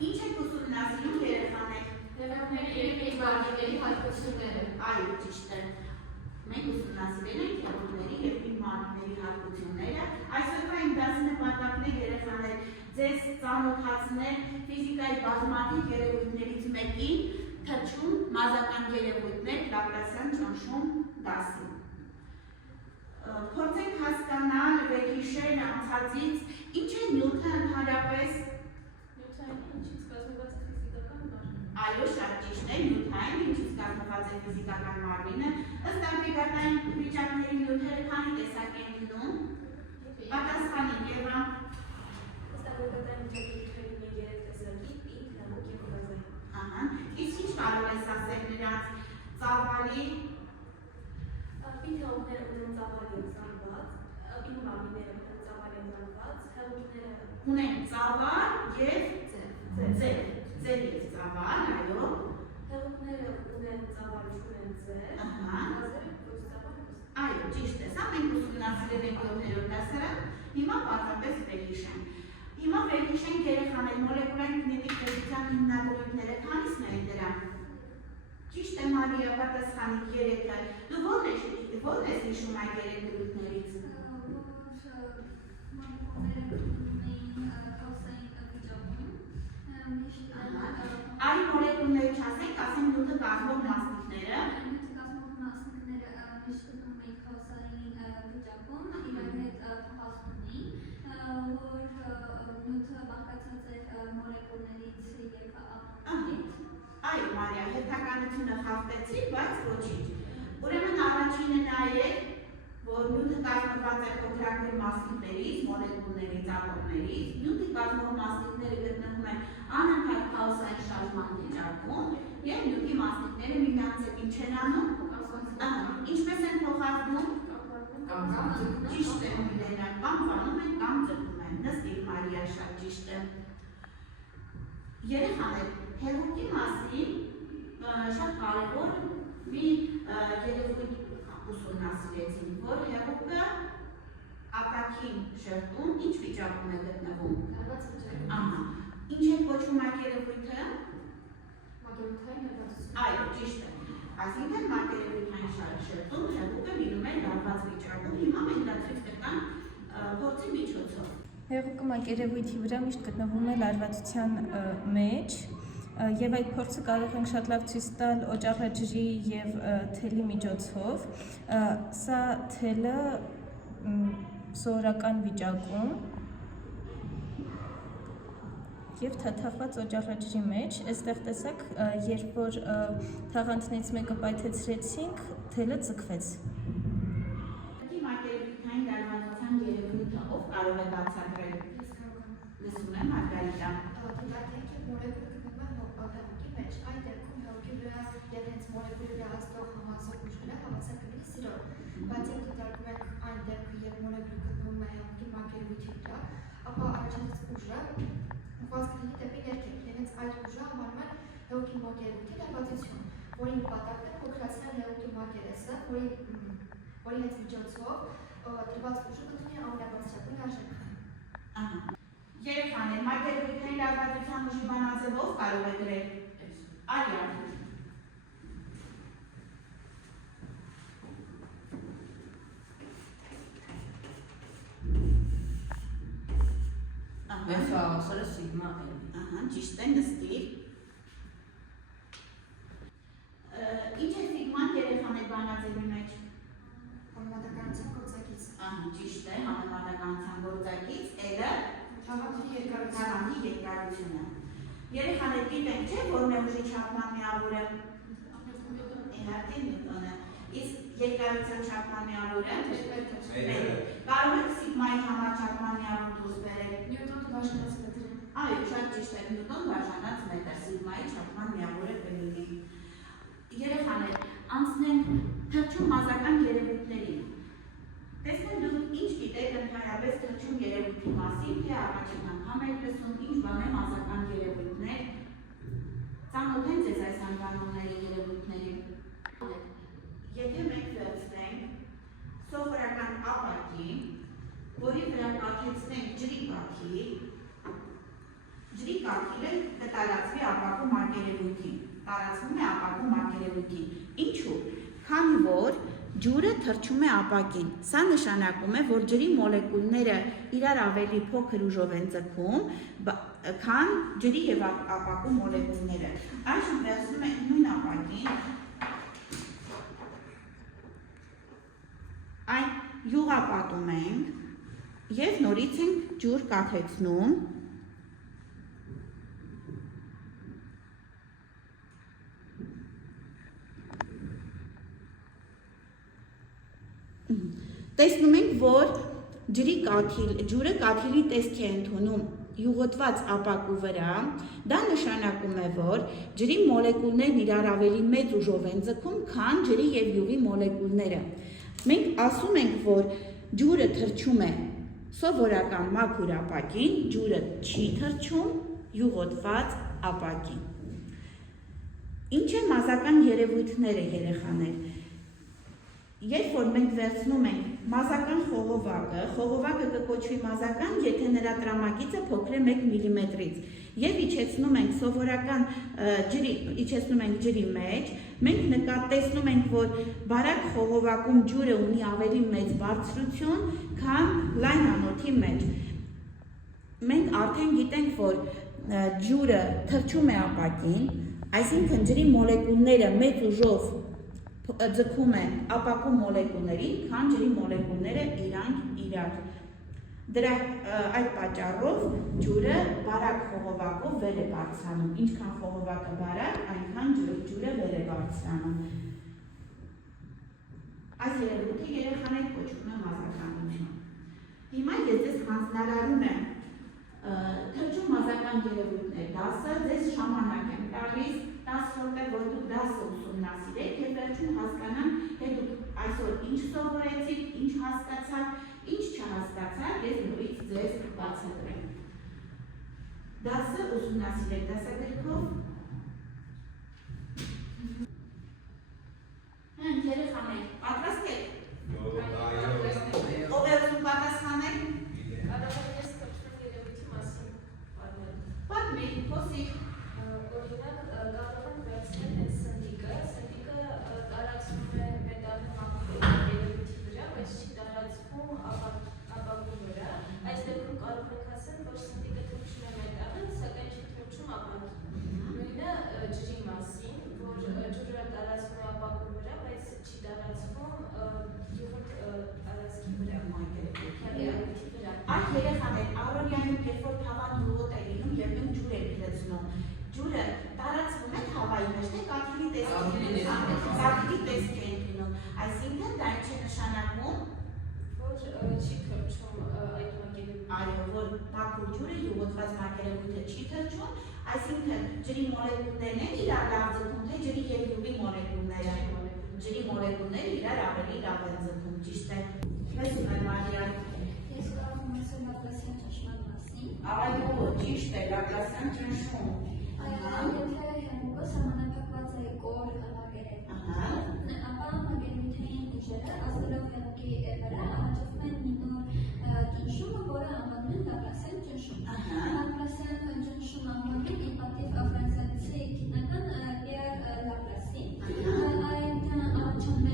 Ինչ եք ուսումնասիրում երեխաներ։ Հեղուկների մարմինների հատկությունները։ Այո, ճիշտ է։ Մենք ուսումնասիրել ենք հեղուկների և մարմինների հատկությունները։ Այսօրվա իմ դասի նպատակն է երեխաներ ձեզ ծանոթացնել ֆիզիկայի բազմաթիվ երևույթներից մեկին, թռչում, մազական երևույթներ, Լապլասյան ճնշում դասին։ Փորձենք հասկանալ, վերհիշել անցածից, ինչ է նյութը ընդհանրապես։ Այո, շատ ճիշտ է, նյութային, ինչից կազմված է ֆիզիկական մարմինը, ըստ ագրեգատային վիճակների նյութերը քանի տեսակ են լինում։ Պատասխանին Եվա։ Ըստ ագրեգատային վիճակների նյութերի 3 տեսակի՝ պինդ, հեղուկ և գազային։ Իսկ ինչ կարող ես ասել նրանց ծավալի։ Պինդ հեղուկները ունեն ծավալ և զանգված, պինդ մարմինները ունեն ծավալ և զանգված, հեղուկները ունեն ծավալ և ձև և ծավալ, այո։ Հեղուկները ունեն ծավալ, չունեն ձև, գազերը ոչ ծավալ։ Այո, ճիշտ է, սա մենք ուսումնասիրել ենք 7-րդ դասարան, հիմա պարզապես վերհիշենք։ Հիմա վերհիշենք երեխաներ մոլեկուլային կինետիկ տեսության հիմնադրույթները, քանիսն են դրանք։ Ճիշտ է, Մարիա, պատասխանի 3-ը։ Դու ո՞րն ես հիշում այդ 3 դրույթներից։ Այլ մոլեկուլների չասենք, ասենք նյութը կազմող մասնիկները։ Նյութը կազմող մասնիկները միշտ գնում են քաոսային վիճակում, իրար հետ փոխազդում ունի, որ նյութը բաղկացած է մոլեկուլներից և ատոմներից։ Այո, Մարիա, հերթականությունը խախտեցի, բայց ոչինչ։ Ուրեմն առաջինը նայեք, որ նյութը կազմված է փոքրակներ մասնիկներից, մոլեկուլներից, ատոմներից, նյութի կազմող մասնիկները գտնվում են անընդհատ քաոսային շարժման վիճակում և նյութի մասնիկները միմյանց հետ ինչ են անում։ Ինչպես են փոխազդում։ Ճիշտ է, Միլենա, կամ վանում են, կամ ձգում են։ Նստիր, Մարիա, շատ ճիշտ է։ Երեխաներ, հեղուկի մասին շատ կարևոր մի երևույթ ուսումնասիրեցին, որ հեղուկը արտաքին շերտում ինչ վիճակում է գտնվում։ Ինչ է կոչվում այդ երևույթը։ Մակերևութային լարվածություն։ Այո, ճիշտ է։ Այսինքն մակերևութային շերտում հեղուկը լինում է լարված վիճակում։ Հիմա մենք դա ցույց կտանք փորձի միջոցով։ Հեղուկը մակերևույթի վրա միշտ գտնվում է լարվածության մեջ, եւ այդ փորձը կարող ենք շատ լավ ցույց տալ օճառաջրի եւ թելի միջոցով։ Սա թելը սովորական վիճակում եւ թաթախված օճառաջրի մեջ, այստեղ տեսակ, երբ որ թաղանթներից մեկը պայթեցրեցինք, թելը ձգվեց։ Մակերևութային լարվածության երևույթը ով կարող է բացատրել։ Լսում եմ, Մարգարիտա։ Մոլեկուլը գտնվում է հեղուկի մեջ, այդ դեպքում հեղուկի վրա և հենց մոլեկուլի վրա ազդող համազող ուժերը հավասար կլինի սիրով, բայց երբ դիտարկում ենք այն դեպքը, երբ մոլեկուլը գտնվում է հեղուկի մակերևույթի վրա, ապա առաջինից ուժը ուղղված կլինի դեպի ներքև, և հենց այդ ուժը համարում են հեղուկի մակերևույթի լարվածություն, որի նպատակն է փոքրացնել հեղուկի մակերեսը, որի հենց միջոցով տրված ուժը կունենա ամենաբարձրագույն արժեքը։ Երեխաներ, մակերևույթների լարվածության ուժի բանաձևով կարող է գրել։ Արիա։ Ես ասել սիգմա N։ Ճիշտ է, նստիր։ Ինչ է սիգման երեխաներ բանաձևի մեջ։ Համեմատականության գործակից։ Ճիշտ է, համեմատականության գործակից, L-ը Թաղանթի երկարությունը։ Երեխաներ գիտենք չէ, որն է ուժի չափման միավորը։ Իհարկե նյուտոնը։ Իսկ երկարության չափման միավորը։ Կարող եք սիգմայի համաչափման միավոր դուրս բերել։ Նյուտոն բաժանած մետր։ Այո, շատ ճիշտ է, նյուտոն բաժանած մետր, սիգմայի չափման միավորը կլինի։ Երեխաներ, անցնենք թռչում մազական երևույթներին։ Տեսնեմ դուք ինչ գիտեք ընդհանրապես թռչում երևույթի մասին, թե առաջին անգամ եք լսում, ինչ բան է մազական երևույթներ։ Ծանոթ եք այս անվանումների երևույթների։ Եթե մենք վերցնենք սովորական ապակի, որի վրա կաթեցնենք ջրի կաթիլը կտարածվի ապակու մակերևույթին, տարածվում է ապակու մակերևույթին։ Ինչու՞։ Քանի որ ջուրը թռչում է ապակին, սա նշանակում է, որ ջրի մոլեկուլները իրար ավելի փոքր ուժով են ձգում, քան ջրի և ապակու մոլեկուլները։ Այժմ վերցնում ենք նույն ապակին, այն յուղապատում ենք և նորից ենք ջուր կաթեցնում։ Տեսնում ենք, որ ջուրը կաթիլի տեսք է ընդունում յուղոտված ապակու վրա, դա նշանակում է, որ ջրի մոլեկուլներն իրար ավելի մեծ ուժով են ձգում, քան ջրի և յուղի մոլեկուլները։ Մենք ասում ենք, որ ջուրը թռչում է սովորական մաքուր ապակին, ջուրը չի թռչում յուղոտված ապակին։ Ինչ է մազական երևույթները, երեխաներ։ Երբ որ մենք վերցնում ենք մազական խողովակը կկոչվի մազական, եթե նրա տրամագիծը փոքր է 1 մմ-ից, և իջեցնում ենք սովորական ջրի մեջ, մենք տեսնում ենք, որ բարակ խողովակում ջուրը ունի ավելի մեծ բարձրություն, քան լայն անոթի մեջ։ Մենք արդեն գիտենք, որ ջուրը թռչում է ապակին, այսինքն ջրի մոլեկուլները մեծ ուժով ձգում են ապակու մոլեկուլներին, քան ջրի մոլեկուլները իրանք իրար։ Այդ պատճառով ջուրը բարակ խողովակով վեր է բարձրանում, ինչքան խողովակը բարակ, այնքան ջուրը վեր է բարձրանում։ Այս երևույթը երեխաներ կոչվում է մազականություն։ Հիմա ես ձեզ հանձնարարում եմ թռչուն մազական երևույթներ դասը, ձեզ ժամանակ եմ տալիս 10 րոպե, որ դուք դասը ուսումնասիրեք և վերջում հասկանան, թե դուք այսօր ինչ սովորեցիք, ինչ հասկացաք, ինչ չհասկացաք, ես նորից ձեզ բացատրեմ։ Դասը ուսումնասիրեք դասագրքով։ Երեխաներ, պատրաստ եք։ Ով է ուզում պատասխանել։ Պատմեք, խոսիկ։ Օրինակ, կարող են վերցնել այդ սնդիկը տարածվում է մետաղի երևույթի վրա, բայց չի տարածվում ապակու վրա։ Այս դեպքում կարող եք ասել, որ սնդիկը թռչում է մետաղին, սակայն չի թռչում ապակին։ Նույնը ջրի մասին, որ ջուրը տարածվում է ապակու վրա, բայց չի տարածվում յուղոտ տարածքի վրա, երևույթի վրա։ Այդ երեխաներ առօրյայում, երբ որ թավան յուղոտ է լինում և մենք ջուր ենք լցնում, ջուրը տարածվում է թավայի մեջ, թե կաթիլի տեսք է լինում, այսինքն դա ինչ է նշանակում, որ չի թռչում այդ մակերևույթը։ այո, որ մաքուր ջուրը յուղոտված մակերևույթը չի թռչում, այսինքն ջրի մոլեկուլներն են իրար լավ ձգում, թե ջրի և յուղի մոլեկուլները։ Ջրի մոլեկուլները իրար ավելի լավ են ձգում, ճիշտ է։ Լսում եմ Մարիամ։ Ես կարող եմ ասել Լապլասյան ճնշման մասին։ Այո, ճիշտ է, Լապլասյան ճնշում։ Եթե հեղուկը սահմանափակված է կոր մակերևույթով, ապա մակերևույթային ուժերը ազդելով հեղուկի վրա առաջացնում են մի նոր ճնշումը, որը անվանում են Լապլասյան ճնշում։ Լապլասյան ճնշում անվանում են ինտուիտիվ ֆրանսիացի գիտնական Պիեր Լապլասի։ Այդ առաջանում է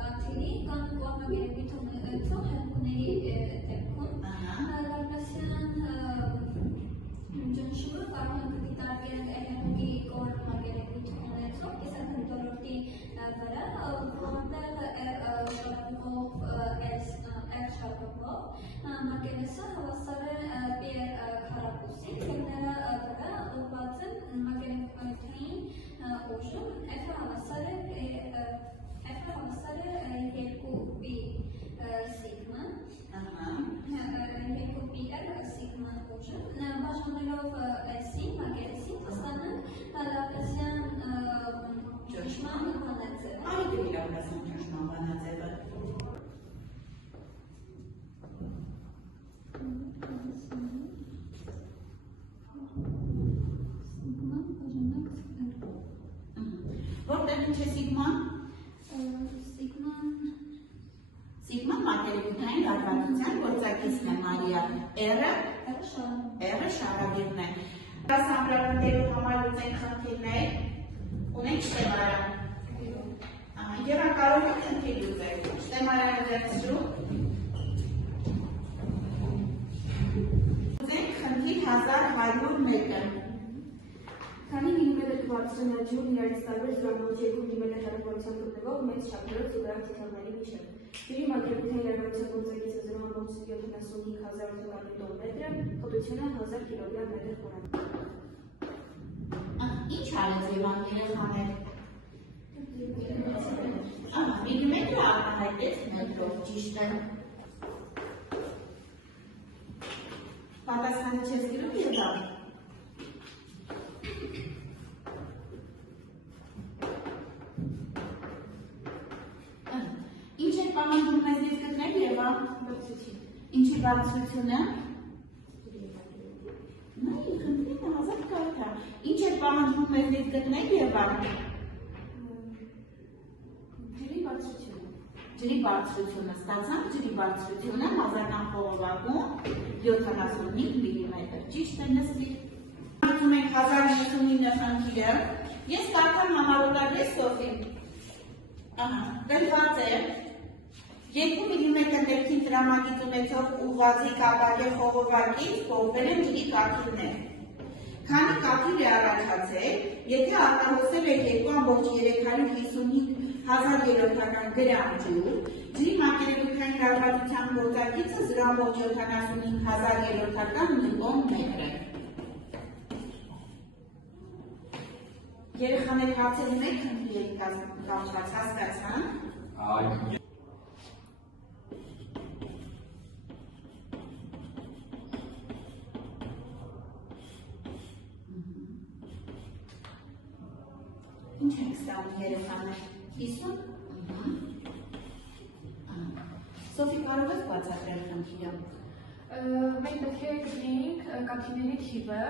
կաթիլի կամ կոր մակերևույթով հեղուկների դեպքում։ Լապլասյան ճնշումը կարող է դիտարկել հեղուկի կոր մակերևույթ ունեցող կիսաքննադոլորտի վրա, որտեղ շարունակող շարունակող մակերեսը հավասար է Պիեր քառակուսին, և նրա վրա ուղղված է մակերևույթային ուժը, F-ը հավասար է 2π սիգմա, 2πr սիգմա ուժը, բաժանելով S-ին, մակերեսին, կստանանք Լապլասյան ճնշման բանաձևը։ Արի դեպի Լապլասյան ճնշման բանաձևը։ Որտեղ ինչ է սիգման։ Սիգման մակերևութային լարվածության գործակիցն R-ը Хорошо. շարագիրն է։ Այս ամրապնդելու համար լուծենք խնդիրներ, ունենք շտեմարան։ Եվա կարող եք խնդիր լուծել։ Շտեմարանը վերցրու։ Լուծենք խնդիր 1101-ը։ Քանի միլիմետր բարձրացնա ջուրն իրարից տարբեր զորամոճ 2 միլիմետր հեռավորությամբ գտնվող մեծ չափերով զուգահեռ թիթեռների միջև։ Ջրի մակերևույթի հեռավորության գործակիցը 0.75 տոննետրը, խտությունը 1000 կիլոգրամ մետր խորան։ Ինչ արեց Եվան երեխաներ։ Միլիմետրը արտահայտեց մետրով, ճիշտ է։ Պատասխանը չես գրում Եվան։ Ինչ է պահանջում մեզնից գտնել Եվան։ Ինչի բարձրությունը։ Նայ, խնդիրը հազար կարդ է։ Ինչ է պահանջում մեզնից գտնել Եվան։ Ջրի բարձրությունը, ստացանք ջրի բարձրությունը մազական խողովակում 75 միլիմետր, ճիշտ է նստիր։ Անում ենք 1099 խնդիրը, ես կարդամ համարոտագրես Սոֆի։ Գրված է 2 միլիմետր ներքին տրամագիծ ունեցող ուղղաձի կապակե խողովակից փոխվել են ջրի կաթիլներ։ Քանի կաթիլ է առաջացել, եթե արտահոսել եք 2,355,000 գրամ ջուր, ջրի մակերևութային լարվածության գործակիցը 0,75,000 նյուտոն մետր է։ Երեխաներ հարցեր մեկ խնդիր կազմված հասկացան։ Ինչ եք ստանում երեխաներ։ 50։ Սոֆի կարող ես բացատրել խնդիրը։ Մենք պետք է գտնենք կաթիլների թիվը,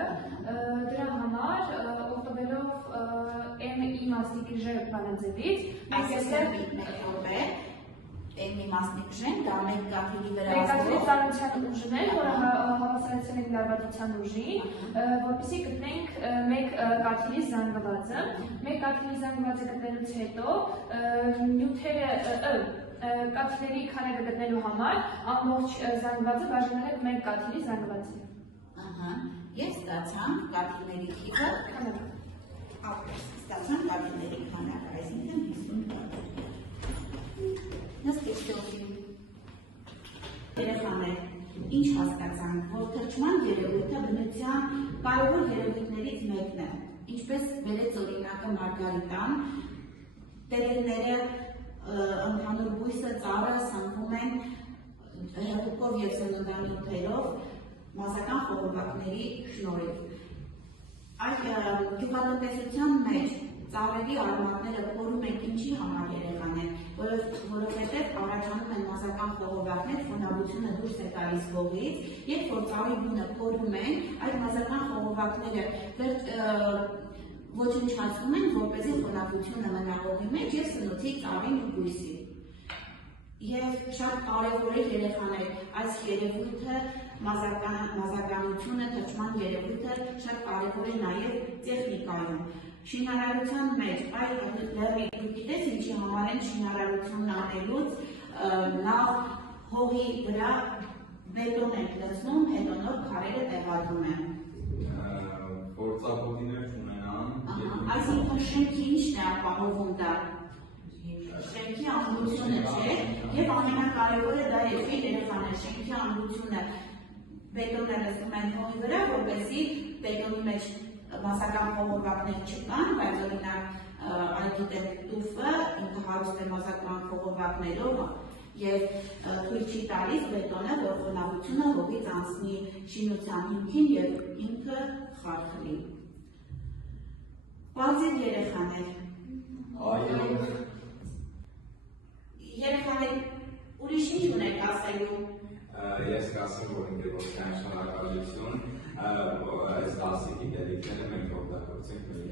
դրա համար օգտվելով M-ի մասնիկի J բանաձևից, մենք այստեղ M-ի մասնիկ J-ն դա մեկ կաթիլի մեկ վրա կաթիլի ծանրության ուժն է, որը հավասարեցել ենք լարվածության ուժին, որպեսզի գտնենք մեկ կաթիլի զանգվածը։ Մեկ կաթիլի զանգվածը գտնելուց հետո նյութերը կաթիլների քանակը գտնելու համար ամբողջ զանգվածը բաժանել ենք մեկ կաթիլի զանգվածի։ Եվ ստացանք կաթիլների թիվը ստացանք կաթիլների քանակը, այսինքն 50 կաթիլ։ Նստիր Սոֆի։ Երեխաներ, ինչ հասկացանք, որ թրջման երևույթը բնության կարևոր երևույթներից մեկն է, ինչպես բերեց օրինակը Մարգարիտան, տերևները ընդհանուր բույսը ծառը սնվում են հեղուկով և սննդանյութերով մասական խողովակների շնորհիվ։ Այդ գյուղատնտեսության մեջ ծառերի արմատները փորում ենք ինչի համար երեխաներ, որովհետև առաջանում են մասական խողովակներ, խոնավությունը դուրս է տալիս հողից, երբ որ ծառի բունը փորում են, այդ մասական խողովակները ոչնչացնում են, որպեսզի խոնավությունը մնա հողի մեջ և սնուցի ծառին ու բույսի։ Եվ շատ կարևոր է երեխաներ, այս երևույթը, մազականությունը, թրջման երևույթը շատ կարևոր է նաև տեխնիկայում։ Շինարարության մեջ, այլ դու գիտես ինչի համար են շինարարությունն անելուց լավ հողի վրա բետոն են լցնում, հետո նոր քարերը տեղադրում են։ Գործակոդիներ չունենան։ Այսինքն շենքի ինչն է ապահովում դա։ Շենքի ամրությունը չէ, և ամենակարևորը դա է երեխաներ, շենքի ամրությունը բետոնը լցնում են հողի վրա, որպեսզի բետոնի մեջ մասական խողովակներ չկան, բայց օրինակ այդ գիտեք տուֆը ինքը հարուստ է մասական խողովակներով և թույլ չի տալիս բետոնը, որ խոնավությունը հողից անցնի շինության հիմքին և ինքը խարխլի։ Պարզել երեխաներ։ Երեխաներ, ուրիշ ինչ ունեք ասելու։ Ես կասեմ, որ ընկերության շնորհակալություն այս դասի գիտելիքները մենք օգտագործենք մեր